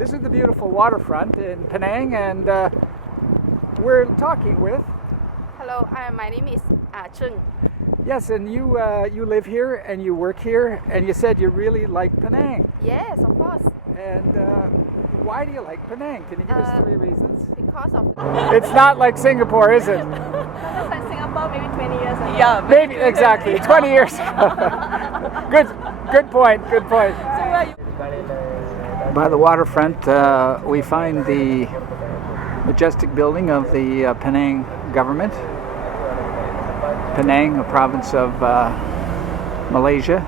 This is the beautiful waterfront in Penang, and we're talking with... Hello, my name is Chun. Yes, and you live here and you work here, and you said you really like Penang. Yes, of course. And why do you like Penang? Can you give us 3 reasons? Because of... It's not like Singapore, is it? It's like Singapore maybe 20 years ago. Yeah, Maybe, exactly, 20 years ago. Good point. By the waterfront, we find the majestic building of the Penang government. Penang, a province of Malaysia.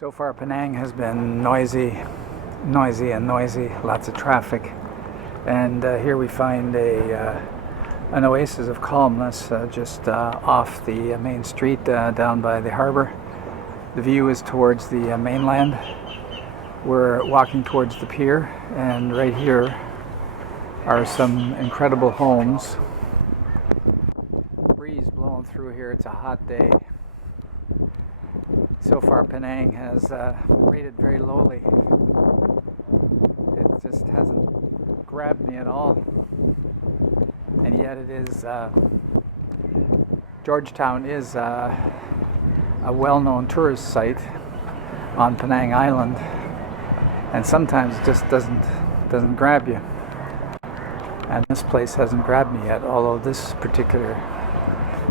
So far, Penang has been noisy, lots of traffic. And here we find an oasis of calmness just off the main street down by the harbor. The view is towards the mainland. We're walking towards the pier, and right here are some incredible homes. Breeze blowing through here, it's a hot day. So far, Penang has rated very lowly. It just hasn't grabbed me at all. And yet it is, Georgetown is a well-known tourist site on Penang Island, and sometimes it just doesn't grab you. And this place hasn't grabbed me yet, although this particular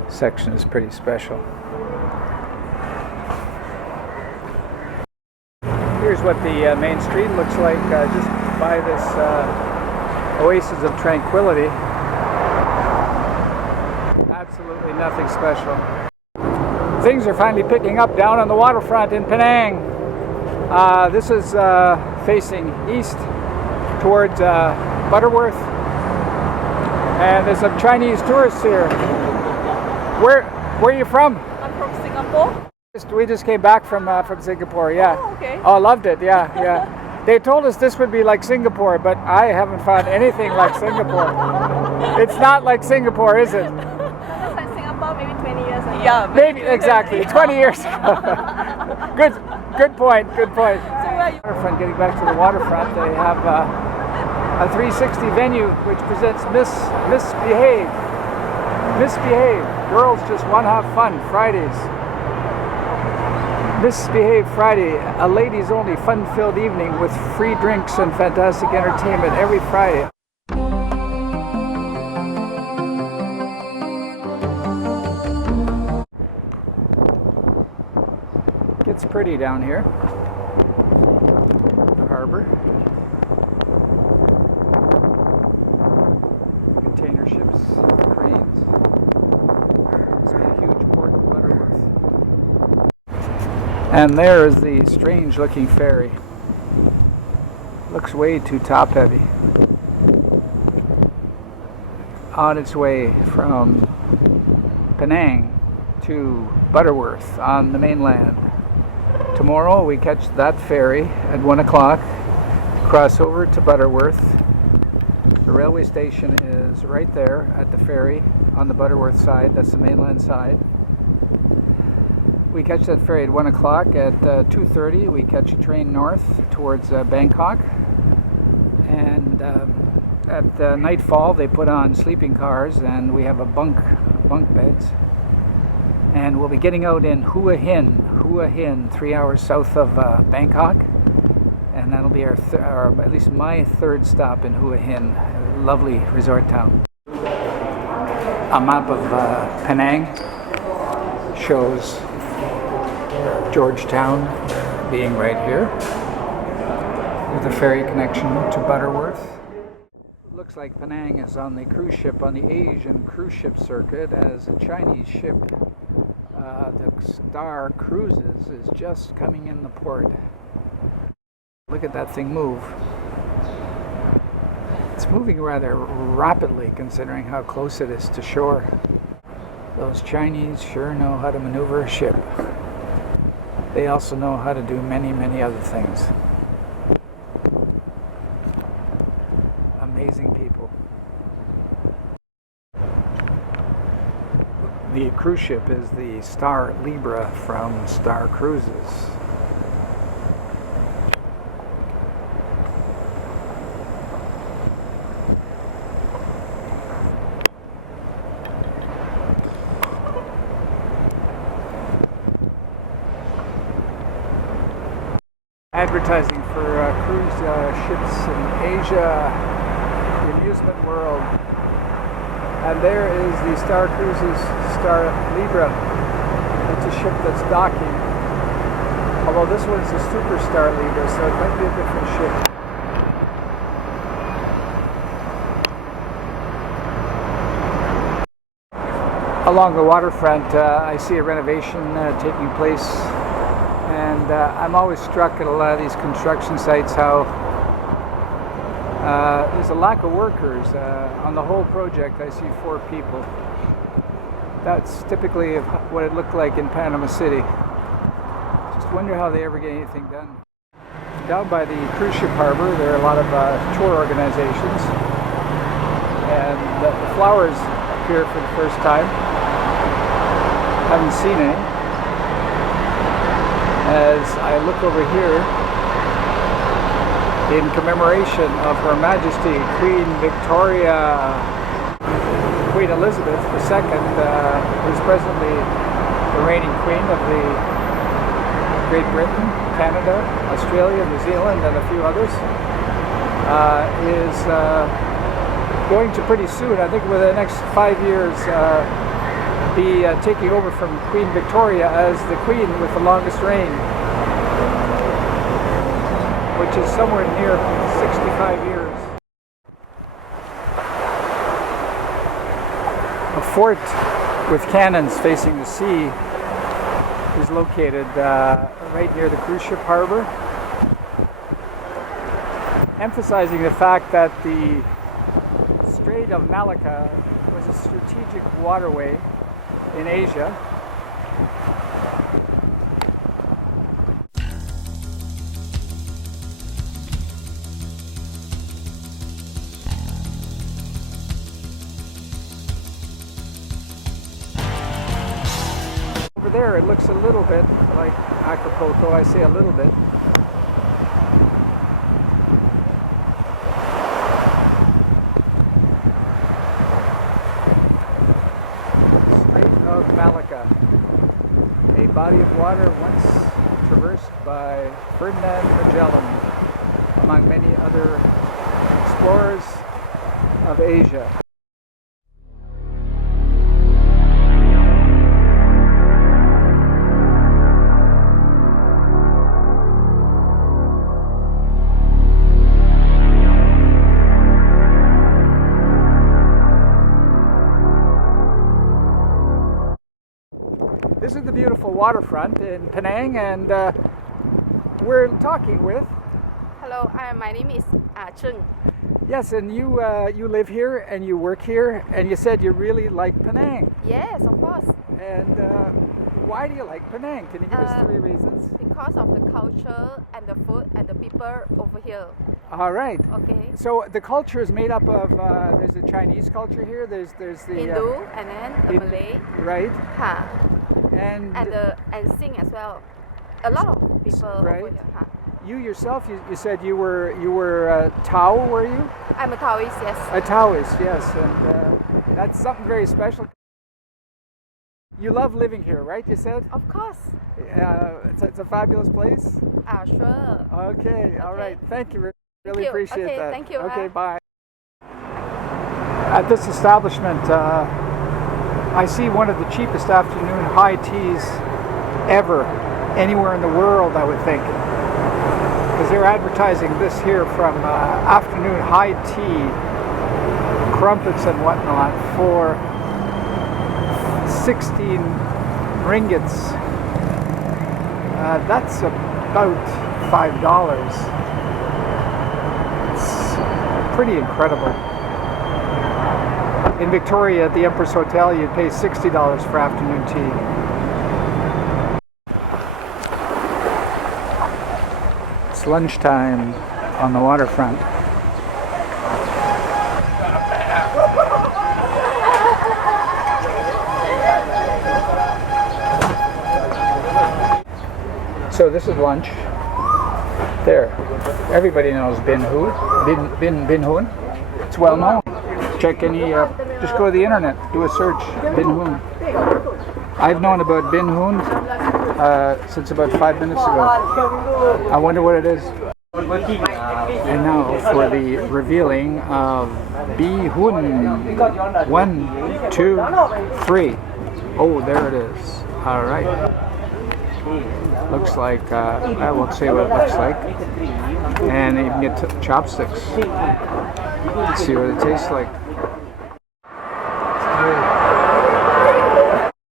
section is pretty special. Here's what the main street looks like just by this oasis of tranquility. Absolutely nothing special. Things are finally picking up down on the waterfront in Penang. This is facing east towards Butterworth, and there's some Chinese tourists here. Where are you from? I'm from Singapore. We just came back from Singapore, yeah. Oh, okay. Oh, loved it, yeah. They told us this would be like Singapore, but I haven't found anything like Singapore. It's not like Singapore, is it? It's like Singapore maybe 20 years ago. Yeah, Maybe, exactly, 20 years ago. Good point. Waterfront, getting back to the waterfront, they have a 360 venue which presents Misbehave. Girls just want to have fun Fridays. Misbehave Friday, a ladies-only fun-filled evening with free drinks and fantastic entertainment every Friday. It's pretty down here. The harbor. The container ships, the cranes. Must be a huge port in Butterworth. And there is the strange-looking ferry. Looks way too top-heavy. On its way from Penang to Butterworth on the mainland. Tomorrow we catch that ferry at 1 o'clock, cross over to Butterworth. The railway station is right there at the ferry on the Butterworth side, that's the mainland side. We catch that ferry at 1 o'clock. At 2:30 we catch a train north towards Bangkok, and at nightfall they put on sleeping cars, and we have bunk beds, and we'll be getting out in Hua Hin, 3 hours south of Bangkok, and that'll be our at least my 3rd stop in Hua Hin, a lovely resort town. A map of Penang shows Georgetown being right here with a ferry connection to Butterworth. Looks like Penang is on the cruise ship, on the Asian cruise ship circuit, as a Chinese ship the Star Cruises is just coming in the port. Look at that thing move. It's moving rather rapidly considering how close it is to shore. Those Chinese sure know how to maneuver a ship. They also know how to do many, many other things. Amazing people. The cruise ship is the Star Libra from Star Cruises. Advertising for cruise ships in Asia, the amusement world. And there is the Star Cruises Star Libra. It's a ship that's docking. Although this one's a Super Star Libra, so it might be a different ship. Along the waterfront, I see a renovation taking place. And I'm always struck at a lot of these construction sites how there's a lack of workers. On the whole project, I see 4 people. That's typically what it looked like in Panama City. Just wonder how they ever get anything done. Down by the cruise ship harbor, there are a lot of tour organizations. And the flowers appear for the first time. Haven't seen any. As I look over here, in commemoration of Her Majesty Queen Victoria, Queen Elizabeth II, who's presently the reigning queen of the Great Britain, Canada, Australia, New Zealand, and a few others, is going to pretty soon, I think within the next 5 years, be taking over from Queen Victoria as the queen with the longest reign, which is somewhere near 65 years. A fort with cannons facing the sea is located right near the cruise ship harbor, emphasizing the fact that the Strait of Malacca was a strategic waterway in Asia. Over there it looks a little bit like Acapulco. I say a little bit. Of Malacca, a body of water once traversed by Ferdinand Magellan, among many other explorers of Asia. This is the beautiful waterfront in Penang, and we're talking with... Hello, my name is Chung. Yes, and you live here and you work here, and you said you really like Penang. Yes, of course. And why do you like Penang? Can you give us 3 reasons? Because of the culture and the food and the people over here. All right. Okay. So the culture is made up of there's a Chinese culture here. There's the Hindu and then the Malay. Right. Ha. And Sing as well. A lot of people right. over here. Ha. You yourself, you said you were Tao, were you? I'm a Taoist, yes. A Taoist, yes, and that's something very special. You love living here, right? You said. Of course. It's a fabulous place. Sure. Okay. All right. Thank you. Really Thank you. appreciate Okay, that. thank you. Okay. Bye. At this establishment, I see one of the cheapest afternoon high teas ever, anywhere in the world, I would think. Because they're advertising this here from afternoon high tea, crumpets and whatnot for 16 ringgits. That's about $5. It's pretty incredible. In Victoria at the Empress Hotel, you'd pay $60 for afternoon tea. It's lunchtime on the waterfront. So this is lunch. There. Everybody knows Bin Hoon. It's well known. Check any, just go to the internet, do a search, Bin Hoon. I've known about Bin Hoon since about 5 minutes ago. I wonder what it is. And now for the revealing of Bee Hoon. 1, 2, 3. Oh, there it is. All right. Looks like, I won't say what it looks like. And you can get chopsticks. Let's see what it tastes like.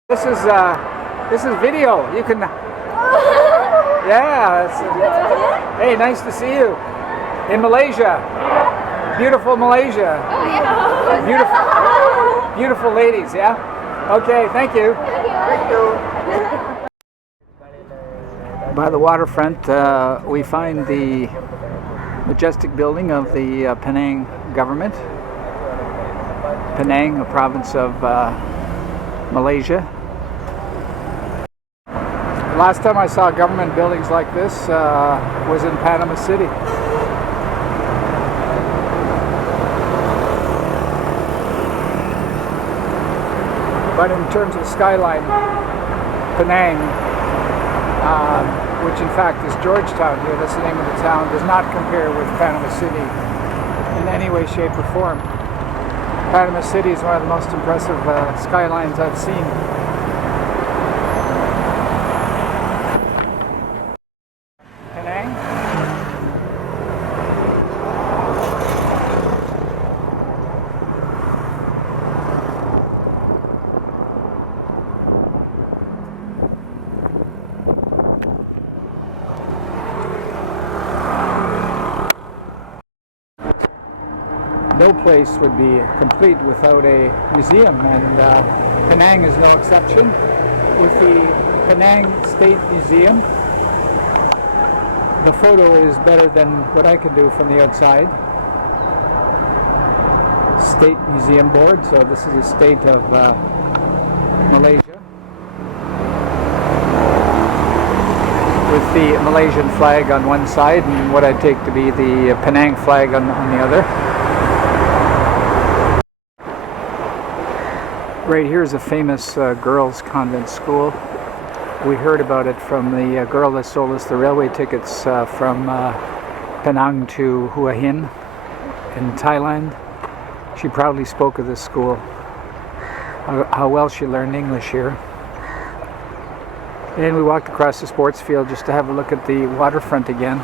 This is video. You can. Yeah. Hey, nice to see you in Malaysia. Beautiful Malaysia. Beautiful ladies. Yeah. Okay. Thank you. By the waterfront, we find the majestic building of the Penang government. Penang, a province of Malaysia. Last time I saw government buildings like this was in Panama City. But in terms of skyline, Penang, which in fact is Georgetown here, that's the name of the town, does not compare with Panama City in any way, shape, or form. Panama City is one of the most impressive skylines I've seen. Penang. No place would be complete without a museum, and Penang is no exception. With the Penang State Museum, the photo is better than what I can do from the outside. State Museum Board, so this is the state of Malaysia, with the Malaysian flag on one side and what I take to be the Penang flag on the other. Right here is a famous girls' convent school. We heard about it from the girl that sold us the railway tickets from Penang to Hua Hin in Thailand. She proudly spoke of this school, how well she learned English here. And we walked across the sports field just to have a look at the waterfront again.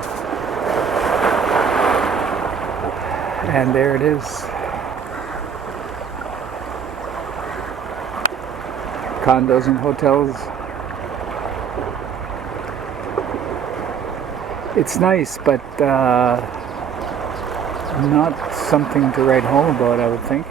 And there it is. Condos and hotels. It's nice, but not something to write home about, I would think.